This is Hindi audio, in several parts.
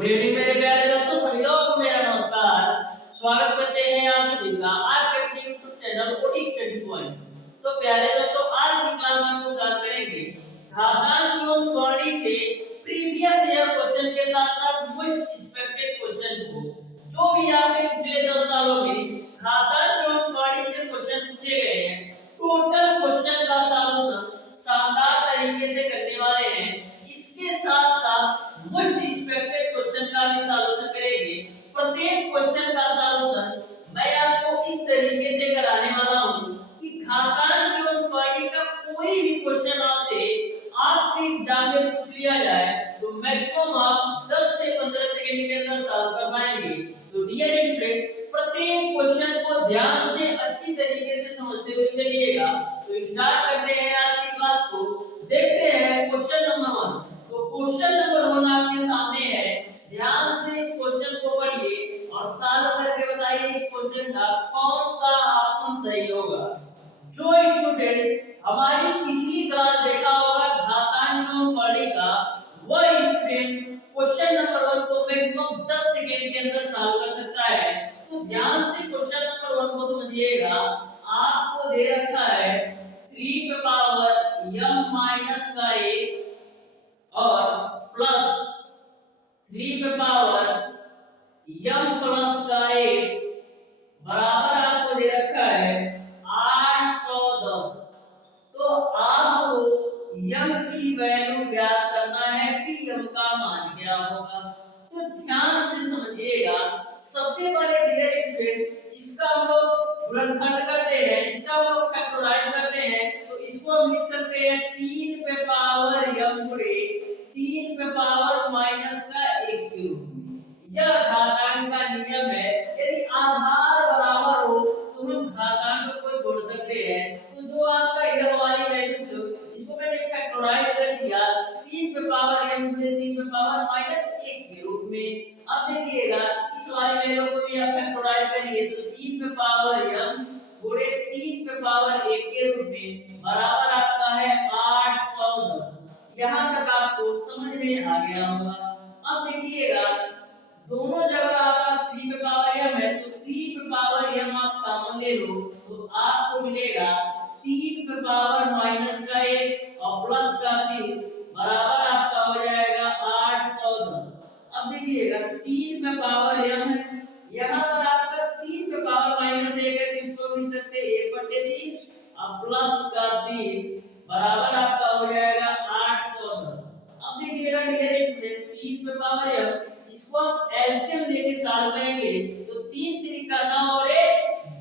गुड इवनिंग मेरे प्यारे दोस्तों, सभी लोगों को मेरा नमस्कार। स्वागत करते हैं आप सभी का आपके अपने YouTube channel OD study point. तो प्यारे दोस्तों, आज की क्लास में हम बात करेंगे घातांक एवं कौड़ी के प्रीवियस ईयर क्वेश्चन के साथ-साथ मोस्ट एक्सपेक्टेड क्वेश्चन को, जो भी आपके पिछले 10 सालों में घातांक एवं कौड़ी से क्वेश्चन पूछे गए हैं, टोटल क्वेश्चन का सॉल्यूशन शानदार तरीके से करने वाले हैं। इसके साथ-साथ मोस्ट एक्सपेक्टेड क्वेश्चन का भी सॉल्यूशन करेंगे। प्रत्येक क्वेश्चन का सॉल्यूशन मैं आपको इस तरीके से कराने वाला हूं कि घातांक एवं कौड़ी का कोई भी क्वेश्चन आपसे आपके एग्जाम में पूछ लिया जाए तो मैक्सिमम आप 10 से 15 सेकंड के अंदर सॉल्व कर पाएंगे। तो डियर स्टूडेंट, प्रत्येक क्वेश्चन को ध्यान से अच्छी तरीके से समझते हुए चलिएगा। तो स्टार्ट करते हैं आज की क्लास को। देखते हैं क्वेश्चन नंबर 1। तो क्वेश्चन नंबर 1 आपके सामने है। ध्यान से इस क्वेश्चन को पढ़िए और सॉल्व करके बताइए इस क्वेश्चन का कौन सा ऑप्शन सही होगा। जो स्टूडेंट हमारी पिछली क्लास देखा होगा घातांक एवं कौड़ी का, वह स्टूडेंट क्वेश्चन नंबर 1 को मैक्सिमम 10 सेकंड के अंदर सॉल्व कर सकता है। तो ध्यान से क्वेश्चन नंबर 1 को समझिएगा। आपको दे रखा है 3 पे पावर m माइनस का 1 और प्लस 3 पे पावर m प्लस का 1 बराबर आपको दे रखा है 810। तो आपको m की वैल्यू ज्ञात करना है कि m का मान क्या होगा। तो ध्यान से समझिएगा। सबसे पहले डियर स्टूडेंट, इसका हम लोग गुणनखंड करते हैं, इसका हम लोग फैक्टराइज करते हैं। तो इसको हम लिख सकते हैं 3 पे पावर m गुणे 3 पे पावर माइनस का 1 के रूप में। यह घातांक का नियम है। यदि आधार बराबर हो तो हम घातांक को जोड़ सकते हैं। तो जो आपका इधर वाली वैल्यू थी, इसको मैंने फैक्टराइज कर दिया 3 पे पावर m गुणे 3 पे पावर माइनस 1 के रूप में। अब देखिएगा इस वाली वैल्यू को भी आप फैक्टराइज करिए तो 3 पे पावर m गुणे 3 पे पावर 1 के रूप में बराबर आपका है 810। यहाँ तक आपको समझ में आ गया होगा। अब देखिएगा दोनों जगह आपका 3 पे पावर m है, तो 3 पे पावर m आप कॉमन ले लो तो आपको मिलेगा 3 पे पावर माइनस का 1 और प्लस का 3 बराबर आपका हो जाएगा 810। अब देखिएगा 3 पे पावर m है, यहाँ पर आपका 3 पे पावर माइनस 1 है, तो इसको लिख सकते हैं 1/3 और प्लस का 3 बराबर आपका हो जाएगा 810। अब देखिएगा डियर स्टूडेंट 3 पे पावर m, इसको आप एलसीएम लेके सॉल्व करेंगे तो 3 3 का 9 और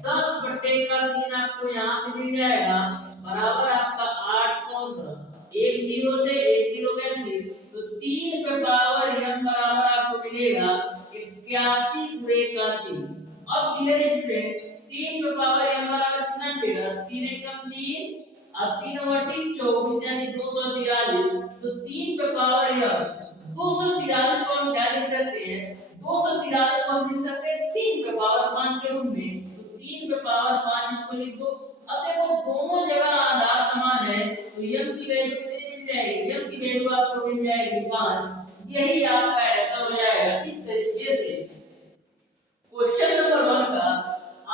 10/3 आपको यहाँ से मिल जाएगा बराबर आपका 810। एक जीरो से एक जीरो कैंसिल, तो 3 पे पावर m बराबर आपको मिलेगा 81 गुणे का 3। अब डियर स्टूडेंट 3 पे पावर m बराबर कितना मिलेगा, 3 एकम 3 और 3 बटे 24 यानी 243। तो 3 पे पावर m 243 को हम क्या लिख सकते हैं, 243 को हम लिख सकते हैं 3 पे पावर 5 के रूप में। तो 3 पे पावर 5 इसको लिख दो। अब देखो दोनों जगह आधार समान है तो m की वैल्यू कितनी मिल जाएगी, m की वैल्यू आपको मिल जाएगी 5। यही आपका आंसर हो जाएगा। इस तरीके से क्वेश्चन नंबर 1 का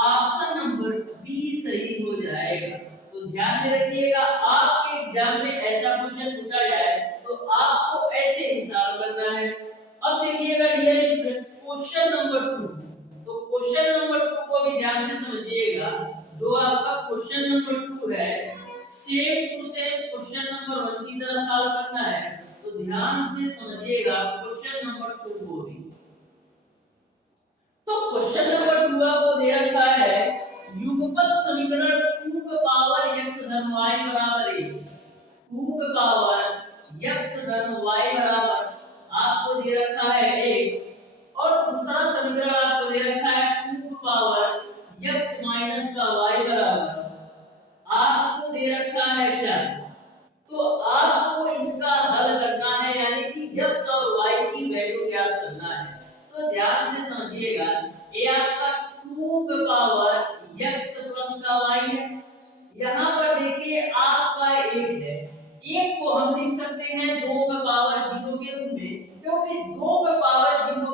ऑप्शन नंबर बी सही हो जाएगा। तो ध्यान में रखिएगा, आपके एग्जाम में ऐसा क्वेश्चन पूछा जाए तो आपको ऐसे ही सॉल्व करना है। अब देखिएगा डियर स्टूडेंट क्वेश्चन नंबर 2। तो क्वेश्चन नंबर 2 को भी ध्यान से समझिएगा। जो आपका क्वेश्चन नंबर 2 है, same to same question number 1 की तरह सॉल्व करना है। तो ध्यान से समझिएगा क्वेश्चन नंबर 2 को भी। तो क्वेश्चन नंबर 2 आपको दे रखा है युगपत समीकरण 2 पे पावर x धन y बराबर 1। 2 पे पावर x धन y बराबर आपको दे रखा है 1 और दूसरा समीकरण आपको दे रखा है 2 पे पावर x माइनस का y बराबर आपको दे रखा है 4। तो आपको इसका हल करना है, यानी कि x और y की वैल्यू ज्ञात करना है। तो ध्यान से समझिएगा, ये आपका 2 पे पावर x प्लस का y है। यहाँ पर देखिए आपका 1 है, 1 को हम लिख सकते हैं 2 पे पावर 0 के रूप में, क्योंकि 2 पे पावर 0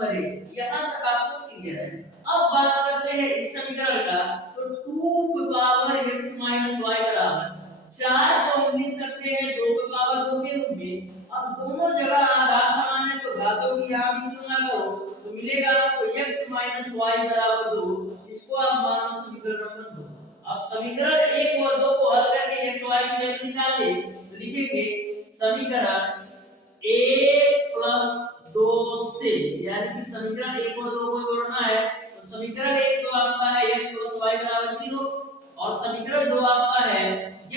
नंबर 1 यहाँ तक आपको क्लियर है। अब बात करते हैं इस समीकरण का, तो 2 पे पावर x माइनस y बराबर 4 को हम लिख सकते हैं 2 पे पावर 2 के रूप में। अब दोनों जगह आधार समान है तो घातों की यहाँ भी तुलना करो तो मिलेगा आपको x माइनस y बराबर 2। इसको आप मान लो समीकरण नंबर 2। अब समीकरण 1 और 2 को हल करके x y की वैल्यू निकाल ले तो लिखेंगे समीकरण 1 प्लस 2 से, यानी कि समीकरण 1 और 2 को जोड़ना है तो समीकरण 1 तो आपका है x प्लस y बराबर 0 और समीकरण 2 आपका है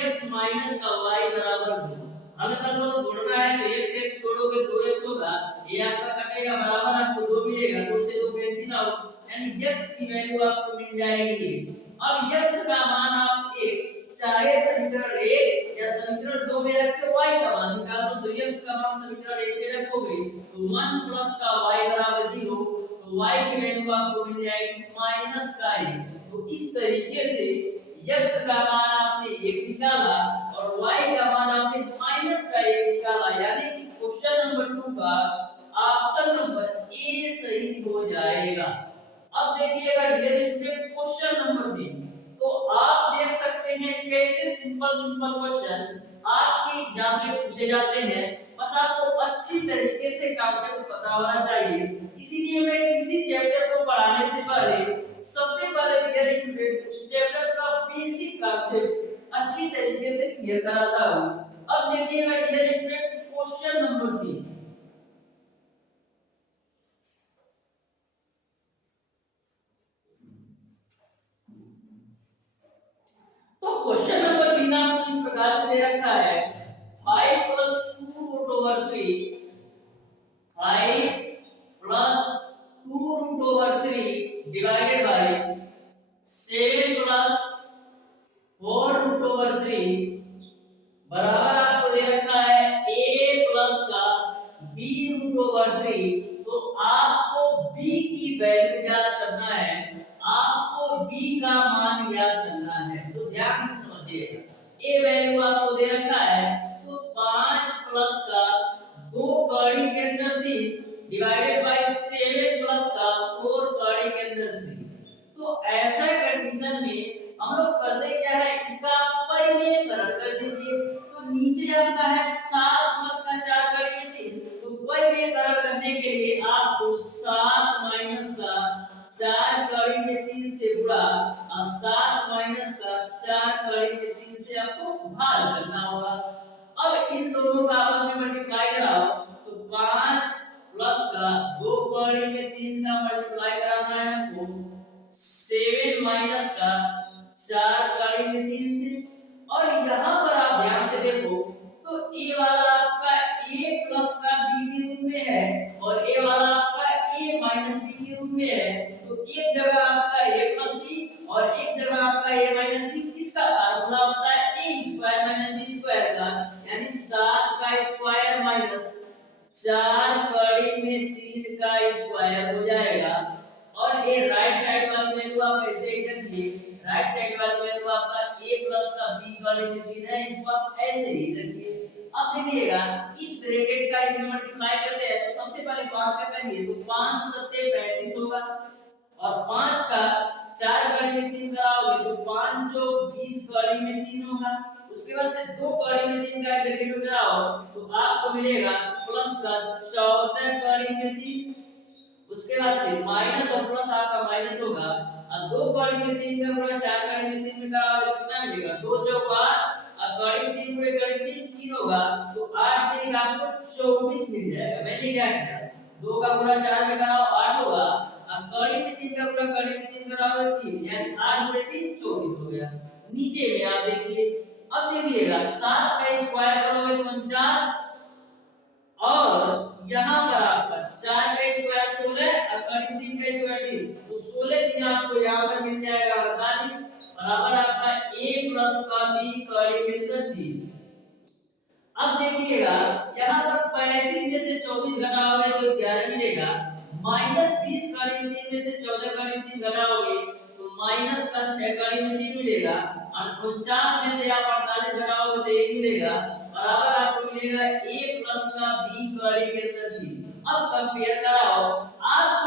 x माइनस का y बराबर 2। हल कर लो, जोड़ना है तो x x जोड़ोगे 2x होगा, ये आपका कटेगा बराबर आपको 2 मिलेगा, 2 से 2 कैंसिल आउट, यानी x की वैल्यू आपको मिल जाएगी। अब x का मान आप एक चाहे समीकरण 1 या समीकरण 2 में रख के y का मान निकाल दो तो x का मान समीकरण 1 में रखोगे तो 1 प्लस का y बराबर 0 तो y की वैल्यू आपको मिल जाएगी माइनस का 1। तो इस तरीके से x का मान आपने 1 निकाला और y का मान आपने माइनस का 1 निकाला, यानी कि क्वेश्चन नंबर 2 का ऑप्शन नंबर ए सही हो जाएगा। अब देखिएगा डियर स्टूडेंट क्वेश्चन नंबर 3, तो आप देख सकते हैं कैसे सिंपल क्वेश्चन आपके एग्जाम में पूछे जाते हैं, बस आपको अच्छी तरीके से कॉन्सेप्ट पता होना चाहिए। इसीलिए मैं किसी चैप्टर को पढ़ाने से पहले सबसे पहले डियर स्टूडेंट उस चैप्टर का बेसिक कॉन्सेप्ट अच्छी तरीके से क्लियर कराता हूं। अब देखिएगा डियर स्टूडेंट क्वेश्चन नंबर 3, तो क्वेश्चन नंबर 3 आपको इस प्रकार से दे रखा है 5 plus 2 root over 3, 5 plus 2 root over 3 divided by 7 plus 4 root over 3 बराबर आपको दे रखा है a plus का b root over 3। तो आपको b की वैल्यू ज्ञात करना है, आपको b का मान ज्ञात करना है, तो ध्यान से समझिएगा। a वैल्यू आपको दे रखा है तो 5 प्लस का 2 कड़ी के अंदर 3 डिवाइडेड बाय 7 प्लस का 4 कड़ी के अंदर 3। तो ऐसा कंडीशन में हम लोग करते क्या है, इसका परिमेयकरण कर देंगे। तो नीचे आपका है 7 प्लस का 4 कड़ी में 3, तो परिमेयकरण करने के लिए आपको 7 माइनस का 4 कड़ी में 3 से गुणा और 7 माइनस का 4 कड़ी में 3 से आपको भाग करना होगा। अब इन दोनों का आपस में मल्टीप्लाई कराओ तो 5 प्लस का 2 कड़ी में 3 का मल्टीप्लाई कराना है हमको 7 माइनस का 4 कड़ी में 3 से। और यहाँ पर आप ध्यान से देखो तो a वाला आपका a प्लस का b के रूप में है और a वाला आपका a माइनस b के रूप में है। तो एक जगह आपका a प्लस b और एक जगह आपका a माइनस b, किसका फार्मूला होता है a square minus b square का, यानी 7 का स्क्वायर माइनस 4 कड़ी में 3 का स्क्वायर हो जाएगा। और ये राइट साइड वाली वैल्यू आप ऐसे ही रखिए, राइट साइड वाली वैल्यू आपका a प्लस का b कड़ी में 3 है, इसको आप ऐसे ही रखिए। अब देखिएगा इस ब्रैकेट का इसमें मल्टीप्लाई करते हैं तो सबसे पहले 5 का करिए तो 5 सत्ते 35 होगा और 5 का 4 कड़ी में 3 कराओगे तो 5 चौक 20 कड़ी में 3 होगा। उसके बाद से 2 कड़ी में 3 का ब्रैकेट में कराओ तो आपको मिलेगा प्लस का 14 कड़ी में 3। उसके बाद से माइनस और प्लस आपका माइनस होगा और 2 कड़ी में 3 का गुणा 4 कड़ी में 3 में कराओगे तो कितना मिलेगा 2 चौक 8 और कड़ी में 3 गुणे कड़ी में 3 होगा तो 8 3 आपको 24 मिल जाएगा। मैंने क्या किया 2 का गुणा 4 में कराओ 8 होगा और कड़ी में 3 का गुणा कड़ी में 3 कराओगे 3, यानी 8 गुणे 3 24 हो गया। नीचे में आप देखिए, अब देखिएगा 7 का स्क्वायर करोगे तो 49 और यहाँ पर आपका 4 का स्क्वायर 16 और करीब 3 का स्क्वायर 3, तो 16 3 आपको यहाँ पर मिल जाएगा 48 बराबर आपका a प्लस का b कड़ी के अंदर 3। अब देखिएगा यहाँ पर 35 में से 24 घटाओगे तो 11 मिलेगा, माइनस 20 कड़ी में 3 में से 14 कड़ी में 3 घटाओगे तो माइनस का 6 कड़ी में 3 मिलेगा और 49 में से आप 48 घटाओगे तो 1 मिलेगा बराबर आपको मिलेगा a प्लस का b कड़ी के अंदर 3। अब कंपेयर कराओ, आप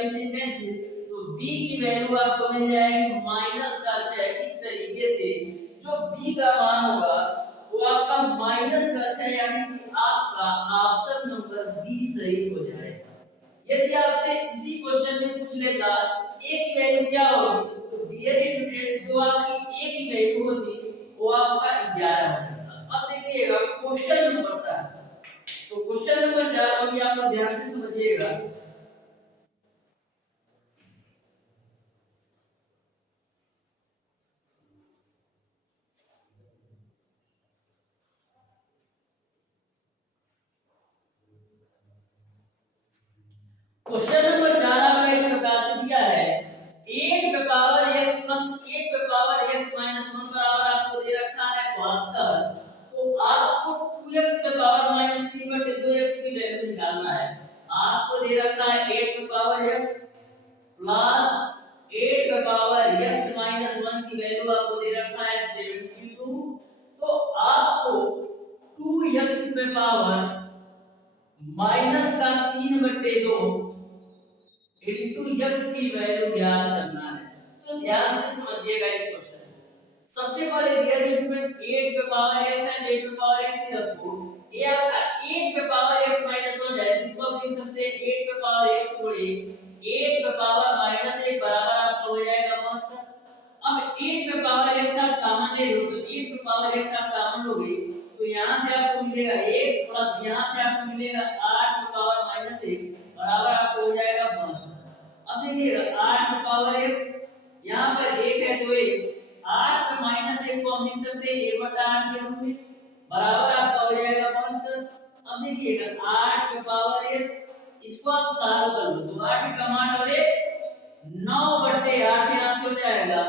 वैल्यू 3 कैंसिल, तो b की वैल्यू आपको मिल जाएगी -6। इस तरीके से जो b का मान होगा वो आपका -6, यानी कि आपका ऑप्शन नंबर बी सही हो जाएगा। यदि आपसे इसी क्वेश्चन में पूछ लेता a की वैल्यू क्या होगी, तो डियर स्टूडेंट जो आपकी a की वैल्यू होती वो आपका 11 हो जाता। अब देखिएगा क्वेश्चन नंबर 4, तो क्वेश्चन नंबर 4 को भी आप लोग ध्यान से समझिएगा। क्वेश्चन नंबर 4 आपका इस प्रकार से दिया है 8 पे पावर x प्लस 8 पे पावर x माइनस 1 बराबर आपको दे रखा है 72। तो आपको 2x पे पावर माइनस 3 बटे 2x की वैल्यू निकालना है। आपको दे रखा है 8 पे पावर x प्लस 8 पे पावर x माइनस 1 की वैल्यू आपको दे रखा है 72। तो आपको 2x पे पावर माइनस का 3 बटे 2 इनटू x की वैल्यू ज्ञात करना है। तो ध्यान से समझिएगा इस क्वेश्चन को। सबसे पहले डियर स्टूडेंट 8 पे पावर x है, 8 पे पावर x ही रखो। ये आपका 8 पे पावर x माइनस 1 है, जिसको आप लिख सकते हैं 8 पे पावर x गुणे 8 पे पावर माइनस 1 बराबर आपका हो जाएगा 72। अब 8 पे पावर x आप कॉमन ले लो, तो 8 पे पावर x आप कॉमन लोगे तो यहां से आपको मिलेगा 1 प्लस यहां से आपको मिलेगा 8 पे पावर माइनस 1 बराबर आपको हो जाएगा 72। अब देखिए 8 पे पावर x यहाँ पर 1 है तो 1 8 पे माइनस 1 को हम लिख सकते हैं 1/8 के रूप में बराबर आपका हो जाएगा 72। अब देखिएगा 8 पे पावर x इसको आप सॉल्व कर लो तो 8 का मान और 1 9/8 यहाँ से हो जाएगा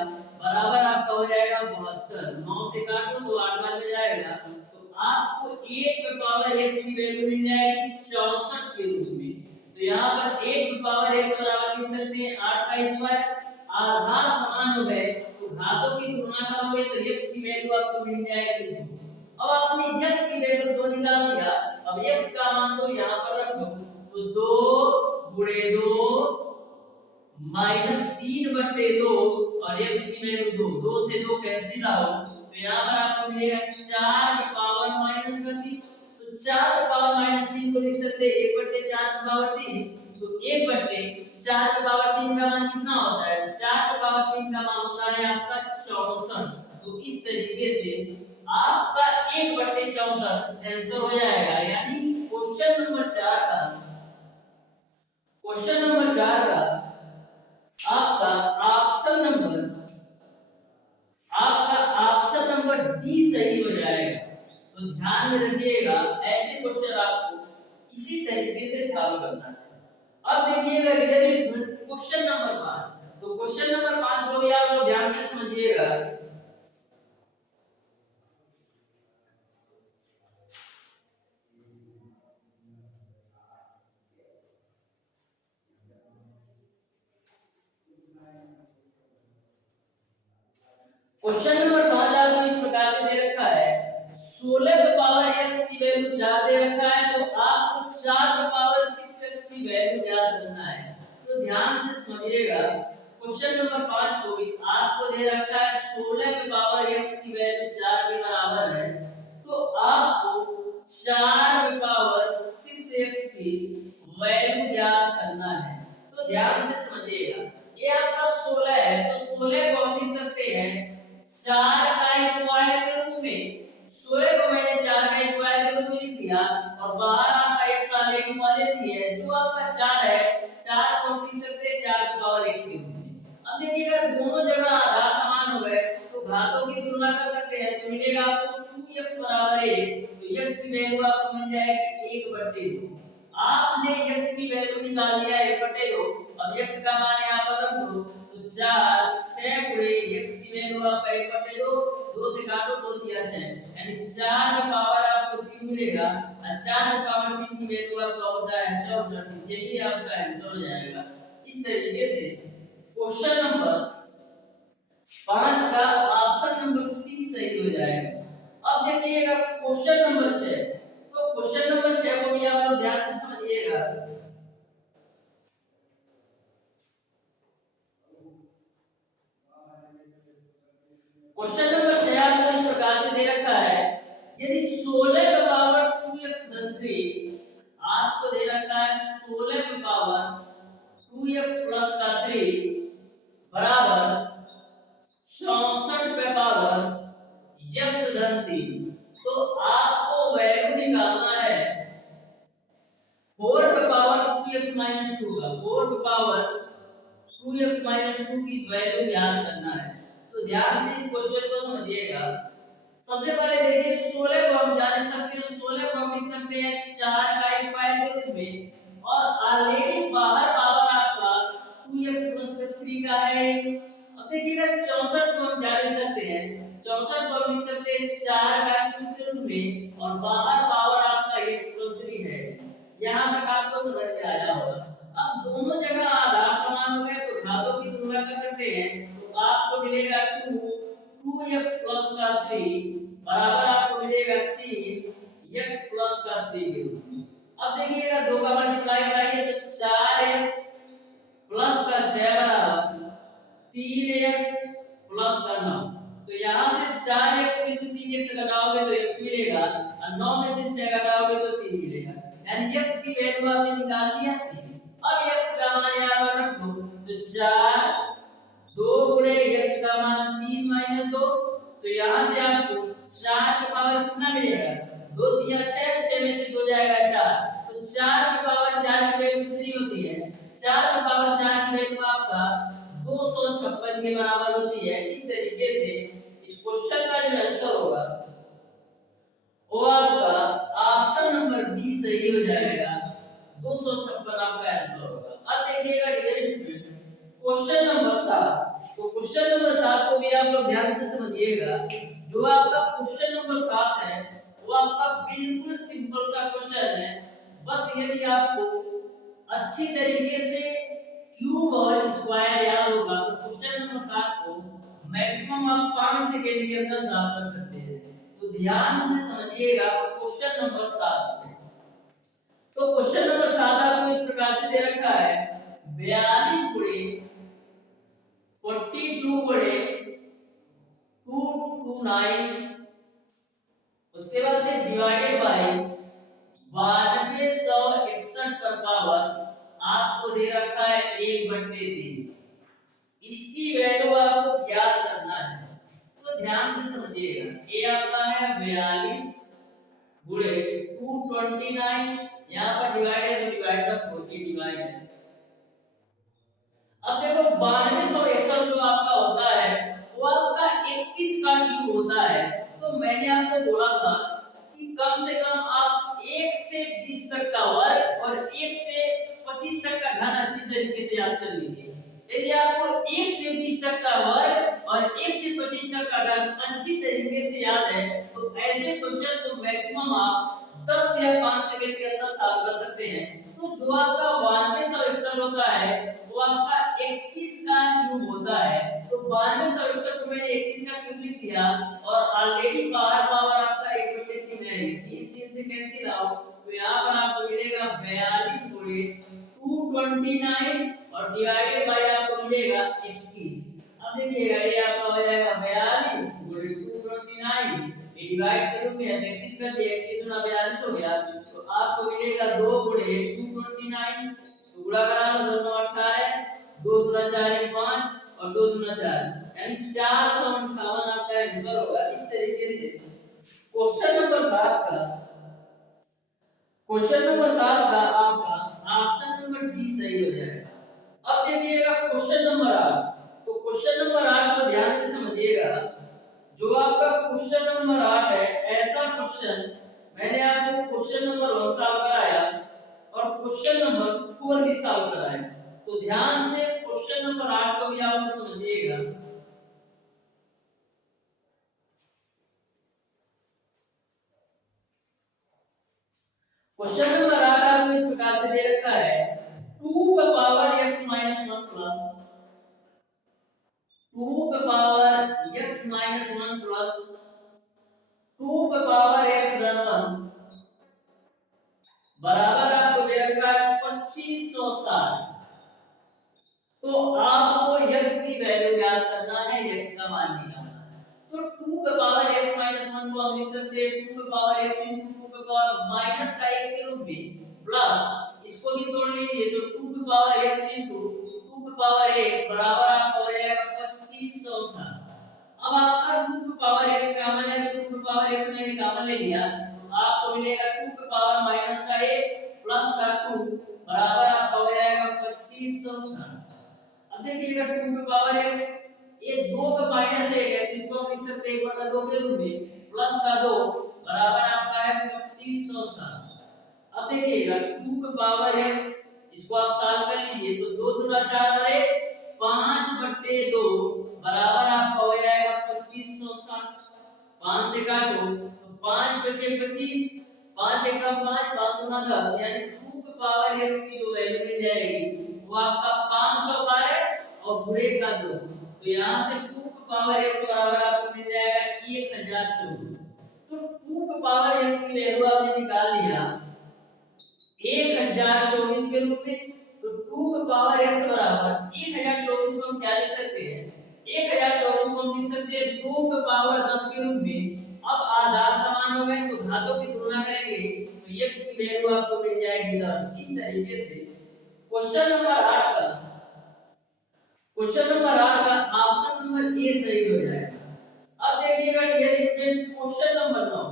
बराबर आपका हो जाएगा 72। 9 से काटो तो 8 बार में जाएगा, तो आपको 8 पे पावर x की वैल्यू मिल जाएगी 64 के रूप में। तो यहाँ पर 8 पे पावर x बराबर लिख सकते हैं 8 का स्क्वायर। आधार समान हो गए तो घातों की तुलना करोगे तो x की वैल्यू आपको मिल जाएगी 2। अब आपने x की वैल्यू 2 निकाल लिया, अब x का मान तो यहाँ पर रख दो, तो 2 गुणे 2 माइनस 3 बटे 2 और x की वैल्यू 2, 2 से 2 कैंसिल आउट, तो यहाँ पर आपको मिलेगा 4 पे पावर माइनस 3। तो 4 पे पावर माइनस 3 को लिख सकते हैं 1/4 पे पावर 3, तो 1/4 पे पावर 3 का मान कितना होता है, 4 पे पावर 3 का मान होता है आपका 64। तो इस तरीके से आपका 1/64 आंसर हो जाएगा। यानी क्वेश्चन नंबर 4 का आपका ऑप्शन नंबर डी सही हो जाएगा। तो ध्यान में रखिएगा ऐसे क्वेश्चन आपको इसी तरीके से सॉल्व करना है। अब देखिएगा डियर स्टूडेंट क्वेश्चन नंबर 5, तो क्वेश्चन नंबर 5 को भी आप लोग ध्यान से समझिएगा। क्वेश्चन नंबर 5 आपको इस प्रकार से दे रखा है 16 पे पावर x की वैल्यू 4 दे रखा है, तो आपको 4 पे पावर 6x की वैल्यू ज्ञात करना है। तो ध्यान से समझिएगा क्वेश्चन नंबर 5 को भी आपको दे रखा है 16 पे पावर x की वैल्यू 4 के बराबर है, तो आपको 4 पे पावर 6x की वैल्यू ज्ञात करना है। तो ध्यान से समझिएगा ये आपका 16 है, तो 16 को हम लिख सकते हैं 4 का स्क्वायर के रूप में। 16 को मैंने 4 का स्क्वायर के रूप में लिख दिया और बाहर आपका x ऑलरेडी पॉलिसी है जो आपका 4 है, 4 को हम लिख सकते हैं 4 की पावर 1 के रूप में। अब देखिएगा दोनों जगह आधार समान हो गए तो घातों की तुलना कर सकते हैं, तो मिलेगा आपको 2x बराबर 1, तो x की वैल्यू आपको मिल जाएगी 1/2। आपने x की वैल्यू निकाल लिया 1/2, अब x का मान यहां पर रख दो, तो 4 6 गुणे x की वैल्यू आपका 1/2, 2 से काटो 2 3 6, यानी 4 में पावर आपको 3 मिलेगा और 4 में पावर 3 की वैल्यू आपका होता है 64। यही आपका आंसर हो जाएगा। इस तरीके से क्वेश्चन नंबर 5 का ऑप्शन नंबर सी सही हो जाएगा। अब देखिएगा क्वेश्चन नंबर 6, तो क्वेश्चन नंबर 6 को भी आप लोग ध्यान से समझिएगा। क्वेश्चन नंबर 6 आपको इस प्रकार से दे रखा है, यदि 16 पे पावर 2x धन 3 आपको दे रखा है 16 पे पावर 2x प्लस का 3 बराबर 64 पे पावर x धन 3, तो आपको वैल्यू निकालना है 4 पे पावर 2x माइनस 2 का, 4 पे पावर 2x माइनस 2 की वैल्यू ज्ञात करना है। तो ध्यान से इस क्वेश्चन को समझिएगा। सबसे पहले देखिए 16 को हम जान सकते हैं, 16 को हम लिख सकते हैं 4 का स्क्वायर के रूप में, और ऑलरेडी बाहर पावर आपका 2x प्लस 3 का है। अब देखिएगा 64 को हम जान सकते हैं, 64 को हम लिख सकते हैं 4 का क्यूब के रूप में, और बाहर पावर आपका x प्लस 3 है। यहाँ तक आपको समझ में आया होगा। अब दोनों जगह आधार समान हो गए तो घातों की तुलना कर सकते हैं, तो आपको मिलेगा 2x प्लस का 3 बराबर आपको मिलेगा 3x प्लस का 3 के रूप में। अब देखिएगा 2 का मल्टीप्लाई कराइए तो 4x प्लस का 6 बराबर 3x प्लस का 9। तो यहाँ से 4x में से 3x घटाओगे तो x मिलेगा, और 9 में से 6 घटाओगे तो 3 मिलेगा, यानी x की वैल्यू आपने निकाल लिया 3। अब x का मान यहाँ पर रख दो, तो 4 2 गुणे x का मान 3 माइनस 2, तो यहाँ से आपको 4 का पावर कितना मिलेगा, 2 3 6, 6 में से 2 जाएगा 4, तो 4 का पावर 4 की वैल्यू कितनी होती है, 4 का पावर 4 की वैल्यू आपका 256 के बराबर होती है। इस तरीके से इस क्वेश्चन का जो आंसर होगा वो आपका ऑप्शन नंबर बी सही हो जाएगा, 256 आपका आंसर होगा। अब देखिएगा डियर स्टूडेंट क्वेश्चन नंबर 7, तो क्वेश्चन नंबर 7 को भी आप लोग ध्यान से समझिएगा। जो आपका क्वेश्चन नंबर 7 है वो आपका बिल्कुल सिंपल सा क्वेश्चन है, बस यदि आपको अच्छी तरीके से क्यूब और स्क्वायर याद होगा तो क्वेश्चन नंबर 7 को मैक्सिमम आप 5 सेकंड के अंदर सॉल्व कर सकते हैं। तो ध्यान से समझिएगा क्वेश्चन नंबर 7। तो क्वेश्चन नंबर 7 आपको इस प्रकार से दे रखा है, 42 गुणे 42 गुणे 229, उसके बाद से डिवाइडेड बाय 9261 पर पावर आपको दे रखा है 1/3। इसकी वैल्यू आपको ज्ञात करना है। तो ध्यान से समझिएगा, ये आपका है 42 गुणे 229, यहाँ पर डिवाइड है तो डिवाइड रखो, ये डिवाइड है। अब देखो 9261 जो आपका होता है वो आपका 21 का क्यूब होता है। तो मैंने आपको बोला था कि कम से कम आप 1 से 20 तक का वर्ग और 1 से 25 तक का घन अच्छी तरीके से याद कर लीजिए। यदि आपको 1 से 20 तक का वर्ग और 1 से 25 तक का घन अच्छी तरीके से याद है तो ऐसे क्वेश्चन को मैक्सिमम आप 10 या 5 सेकंड के अंदर सॉल्व कर सकते हैं। तो जो आपका 9261 होता है वो आपका 21 का क्यूब होता है। तो 9261 को मैंने 21 का क्यूब लिख दिया, और ऑलरेडी बाहर पावर आपका 1/3 है, 3 3 से कैंसिल आउट, तो यहाँ पर आपको मिलेगा 42 गुणे 229 और डिवाइडेड बाय आपको मिलेगा 21। अब देखिएगा ये आपका हो जाएगा 42 गुणे 229, ये डिवाइड के रूप में 33 कर दिया, 1 दूना 42 हो गया, तो आपको मिलेगा 2 गुणे 229, तो गुणा करा लो, 2 9 18, 2 दूना 4 5 और 2 दूना 4, यानी 458 आपका आंसर होगा। इस तरीके से क्वेश्चन नंबर 7 का आपका ऑप्शन नंबर डी सही हो जाएगा। अब देखिएगा क्वेश्चन नंबर 8, तो क्वेश्चन नंबर 8 को ध्यान से समझिएगा। जो आपका क्वेश्चन नंबर 8 है, ऐसा क्वेश्चन मैंने आपको क्वेश्चन नंबर 1 सॉल्व कराया और क्वेश्चन नंबर 4 भी सॉल्व कराया। तो ध्यान से क्वेश्चन नंबर 8 को भी आप समझिएगा। क्वेश्चन नंबर 8 आपको इस प्रकार से दे रखा है, 2 पे पावर x माइनस 1 प्लस 2 पे पावर x माइनस 1 प्लस 2 पे पावर x धन 1 बराबर आपको दे रखा है 2560। तो आपको x की वैल्यू ज्ञात करना है, x का मान निकालना है। 1 को हम लिख सकते हैं 2 पे पावर x into 2 पे पावर माइनस का 1 के रूप में, प्लस इसको भी तोड़ लीजिए तो 2 पे पावर x into 2 पे पावर 1 बराबर आपका हो जाएगा 2560। अब आपका 2 पे पावर x कॉमन है तो 2 पे पावर x मैंने कॉमन ले लिया तो आपको मिलेगा 2 पे पावर माइनस का 1 प्लस का 2 बराबर आपका हो जाएगा 2560। अब देखिएगा 2 पे पावर x ये 2 पे माइनस 1 है तो इसको हम लिख सकते हैं 1/2 के रूप में, प्लस का 2 बराबर आपका है 2560। अब देखिएगा 2 पे पावर x इसको आप सॉल्व कर लीजिए तो 2 दूना 4 और 1 5/2 बराबर आपका हो जाएगा 2560। 5 से काटो तो 5 बचे 25, 5 एकम 5, 5 दूना 10 यानी 2 पे पावर x की जो वैल्यू मिल जाएगी वो आपका 512 और गुणे का 2, तो यहाँ से 2 पे पावर x बराबर आपको मिल जाएगा 1024। तो 2 पे पावर x की वैल्यू आपने निकाल लिया 1024 के रूप में, तो 2 पे पावर x बराबर 1024 को हम क्या लिख सकते हैं 1024 को हम लिख सकते हैं 2 पे पावर 10 के रूप में। अब आधार समान हो गए तो घातों की तुलना करेंगे तो x की वैल्यू आपको मिल जाएगी 10। इस तरीके से क्वेश्चन नंबर 8 का ऑप्शन नंबर ए सही हो जाएगा। अब देखिएगा डियर स्टूडेंट क्वेश्चन नंबर 9,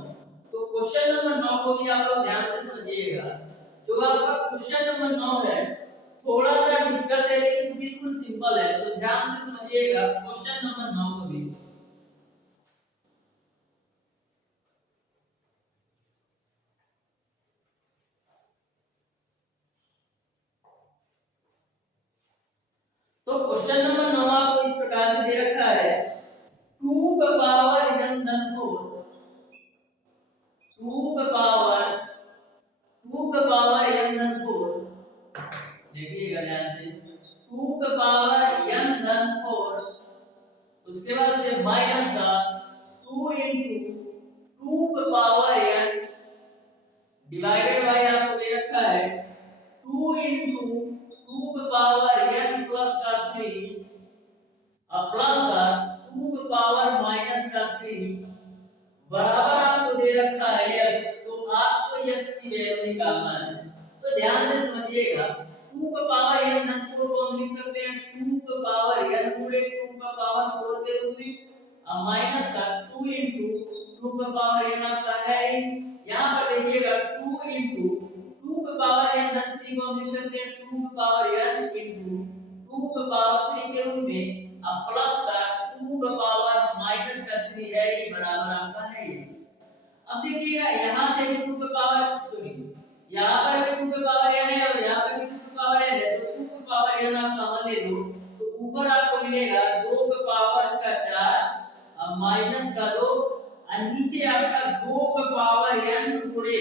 तो क्वेश्चन नंबर 9 को भी आप लोग ध्यान से समझिएगा। जो आपका क्वेश्चन नंबर 9 है थोड़ा सा डिफिकल्ट है लेकिन बिल्कुल सिंपल है, तो ध्यान से समझिएगा क्वेश्चन नंबर 9 को भी। तो क्वेश्चन नंबर 9 आपको इस प्रकार से दे रखा है 2 पे पावर n धन 4 2 पे पावर n धन 4, देखिएगा ध्यान से 2 पे पावर n धन 4, उसके बाद से माइनस का 2 into 2 पे पावर n डिवाइडेड बाय आपको दे रखा है 2 into 2 पे पावर n प्लस का 3 और प्लस का 2 पे पावर माइनस का 3 बराबर आपको दे रखा है यस, तो आपको यस की वैल्यू निकालना है। तो ध्यान से समझिएगा 2 पे पावर n धन 4 को हम लिख सकते हैं 2 पे पावर n गुणे 2 पे पावर 4 के रूप में, और माइनस का 2 into 2 पे पावर n आपका है यहाँ पर देखिएगा 2 into 2 पे पावर n धन 3 को हम लिख सकते हैं 2 पे पावर n into 2 पे पावर 3 के रूप में, अब प्लस का 2 पे पावर माइनस का 3 है ये बराबर आपका है यस। अब देखिएगा यहाँ से भी 2 पे पावर सॉरी यहाँ पर भी 2 पे पावर n है और यहाँ पर भी 2 पे पावर n है, तो 2 पे पावर n आप कॉमन ले लो तो ऊपर आपको मिलेगा 2 पे पावर का 4 और माइनस का 2 और नीचे आपका 2 पे पावर n गुणे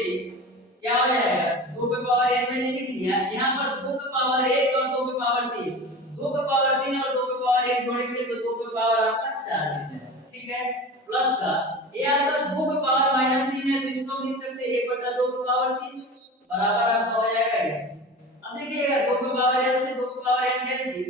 क्या हो जाएगा 2 पे पावर n मैंने लिख लिया, यहाँ पर 2 पे पावर 1 और 2 पे पावर 3, 2 पे पावर 3 और 2 पे पावर 1 जोड़ेंगे तो 2 पे पावर आपका 4 मिल जाएगा, ठीक है। प्लस का ये आपका 2 पे पावर माइनस 3 है तो इसको हम लिख सकते हैं 1/2 पे पावर 3 बराबर आपका हो जाएगा x। अब देखिएगा 2 पे पावर n से 2 पे पावर n कैंसिल,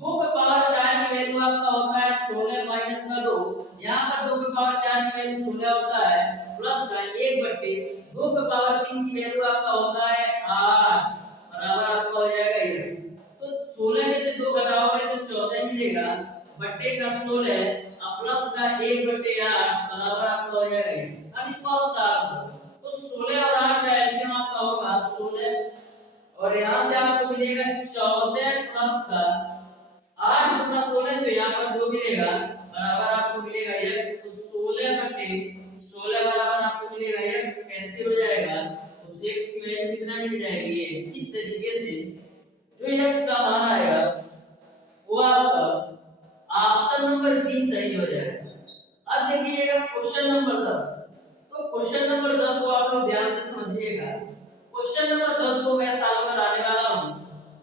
2 पे पावर 4 की वैल्यू आपका होता है 16 माइनस का 2, यहाँ पर 2 पे पावर 4 की वैल्यू 16 होता है, प्लस का 1/2 पे पावर 3 की वैल्यू आपका होता है 8 बराबर आपका हो जाएगा x। तो 16 में से 2 घटाओगे तो 14 मिलेगा, बट्टे का 16 और प्लस का 1/8 बराबर आपका हो जाएगा x। अब इसको आप सॉल्व करो तो 16 और 8 का एलसीएम आपका होगा 16 और यहाँ से आपको मिलेगा 14 प्लस का 8 गुना 16 तो यहाँ पर 2 मिलेगा बराबर आपको मिलेगा x, तो 16/16 बराबर आपको मिलेगा x, कैंसिल हो जाएगा तो x की वैल्यू कितना मिल जाएगी ये। इस तरीके से जो x का मान आएगा वो आपका ऑप्शन नंबर बी सही हो जाएगा। अब देखिएगा क्वेश्चन नंबर 10, तो क्वेश्चन नंबर 10 को आप लोग ध्यान से समझिएगा। क्वेश्चन नंबर 10 को मैं सॉल्व कराने वाला हूं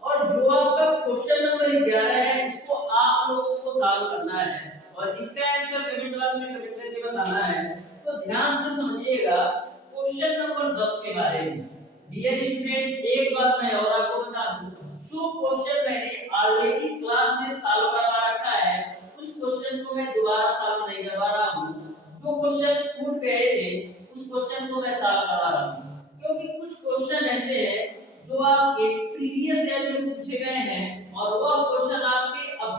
और जो आपका क्वेश्चन नंबर 11 है इसको आप लोगों को सॉल्व करना है और इसका आंसर कमेंट बॉक्स में कमेंट करके बताना है। तो ध्यान से समझिएगा क्वेश्चन नंबर 10 के बारे में। डियर स्टूडेंट एक बात मैं और आपको बता दूं, जो क्वेश्चन मैंने ऑलरेडी क्लास में सॉल्व करवा रखा है उस क्वेश्चन को मैं दोबारा सॉल्व नहीं करवा रहा हूं। जो क्वेश्चन छूट गए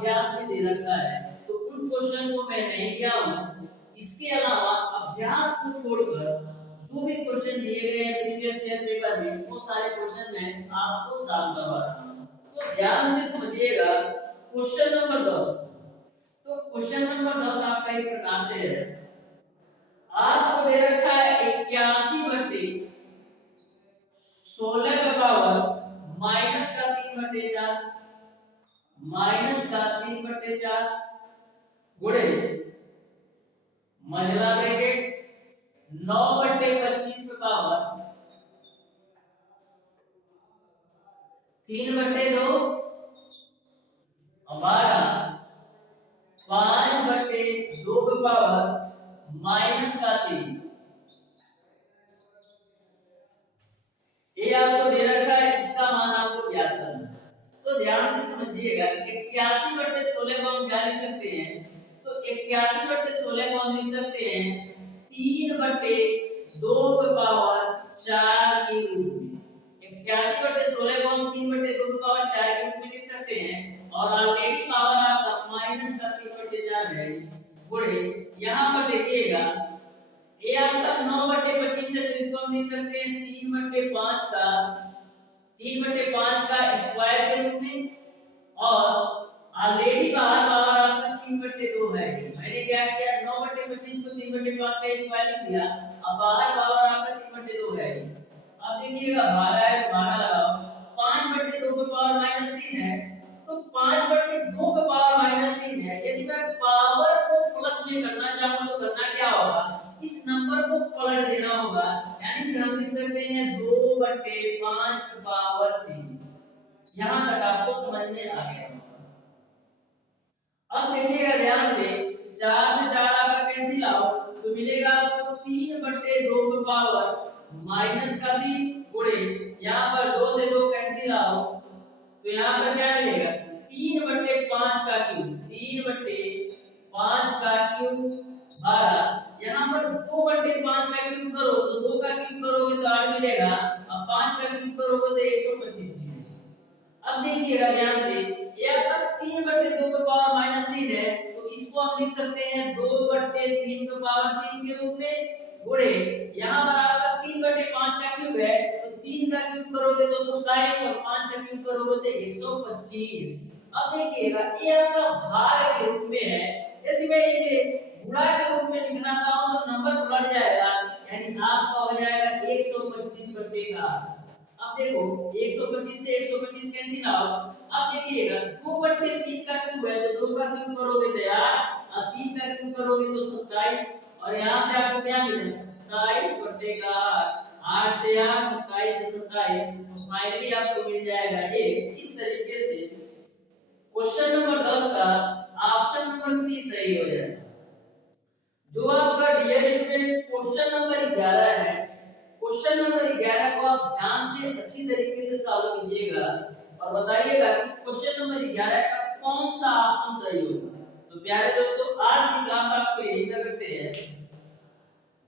अभ्यास भी दे रखा है, तो उन क्वेश्चन को मैं नहीं लिया हूँ। इसके अलावा अभ्यास को छोड़कर जो भी क्वेश्चन दिए गए हैं प्रीवियस ईयर पेपर में, वो सारे क्वेश्चन मैं आपको सॉल्व करवा रहा हूँ। तो ध्यान से समझिएगा क्वेश्चन नंबर 10। तो क्वेश्चन नंबर 10 आपका इस प्रकार से है, आपको दे रखा है 81 बटे 16 का पावर माइनस का 3/4 माइनस का 3/4 गुणे मजला ब्रैकेट 9/25 पे पावर 3/2 हमारा 5/2 पे पावर माइनस का 3। ये आपको दे रखा है, इसका मान आपको ज्ञात करना है। तो ध्यान से समझिएगा 81/16 को हम क्या लिख सकते हैं, तो 81/16 को हम लिख सकते हैं 3/2 पे पावर 4 के रूप में। 81/16 को हम 3/2 पे पावर 4 के रूप में लिख सकते हैं, और ऑलरेडी पावर आपका माइनस का 3/4 है। गुणे यहाँ पर देखिएगा ये आपका 9/25 है, तो इसको हम लिख सकते हैं 3/5 का स्क्वायर के रूप में, और ऑलरेडी बाहर पावर आपका 3/2 है। मैंने क्या किया, 9/25 को 3/5 का स्क्वायर लिख दिया, अब बाहर पावर आपका 3/2 है। अब देखिएगा बाहर है तो बाहर लगाओ, 5/2 पे पावर -3 है, तो 5/2 पे पावर -3 है। यदि मैं पावर को प्लस में करना चाहूं तो करना क्या होगा, इस नंबर को पलट देना होगा, यानी कि हम लिख सकते हैं 2/5 की पावर 3। यहां तक आपको समझ में आ गया होगा। अब देखिएगा ध्यान से, 4 से 4 आपका कैंसिल आउट, तो मिलेगा आपको 3/2 पे पावर माइनस का 3 गुणे यहां पर 2 से 2 कैंसिल आउट, तो यहां पर क्या मिलेगा 3/5 का क्यूब, 3/5 का क्यूब भागा यहां पर 2/5 का क्यूब करो तो 2 का क्यूब करोगे तो 8 मिलेगा, अब 5 का क्यूब करोगे तो 125 मिलेगा। अब देखिएगा ध्यान से, ये आपका 3/2 पे पावर -3 है, तो इसको हम लिख सकते हैं 2/3 पे पावर 3 के रूप में, गुणे यहां पर आपका 3/5 का क्यूब है, तो 3 का क्यूब करोगे तो 27 और 5 का क्यूब करोगे तो 125। अब देखिएगा ये आपका भाग के रूप में है, ऐसे में इसे गुणा के रूप में लिखना चाहो तो नंबर पलट जाएगा, यानी आपका हो जाएगा 125/का। अब देखो 125 से 125 कैंसिल आउट। अब देखिएगा 2/3 का क्यूब है, तो 2 का क्यूब करोगे तो 8 और 3 का क्यूब करोगे तो 27, और यहां से आपको क्या मिले 27/8। 8 से 8 27 से 27, तो फाइनली आपको मिल जाएगा ये। इस तरीके से क्वेश्चन नंबर 10 का ऑप्शन नंबर सी सही हो जाएगा। जो आपका डियर स्टूडेंट क्वेश्चन नंबर 11 है, क्वेश्चन नंबर 11 को आप ध्यान से अच्छी तरीके से सॉल्व कीजिएगा और बताइएगा कि क्वेश्चन नंबर 11 का कौन सा ऑप्शन सही होगा। तो प्यारे दोस्तों, आज की क्लास आपको यही करते हैं,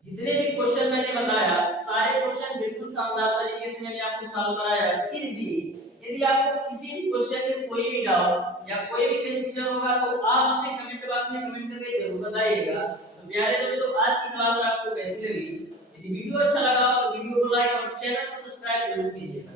जितने भी क्वेश्चन मैंने बताया सारे क्वेश्चन बिल्कुल शानदार तरीके से मैंने आपको सॉल्व कराया। फिर भी यदि आपको किसी भी क्वेश्चन में कोई भी डाउट या कोई भी कंफ्यूजन होगा तो आप उसे कमेंट बॉक्स में कमेंट करके जरूर बताइएगा। तो प्यारे दोस्तों, आज की क्लास आपको कैसी लगी? यदि वीडियो अच्छा लगा तो वीडियो को लाइक और चैनल को सब्सक्राइब जरूर कीजिएगा।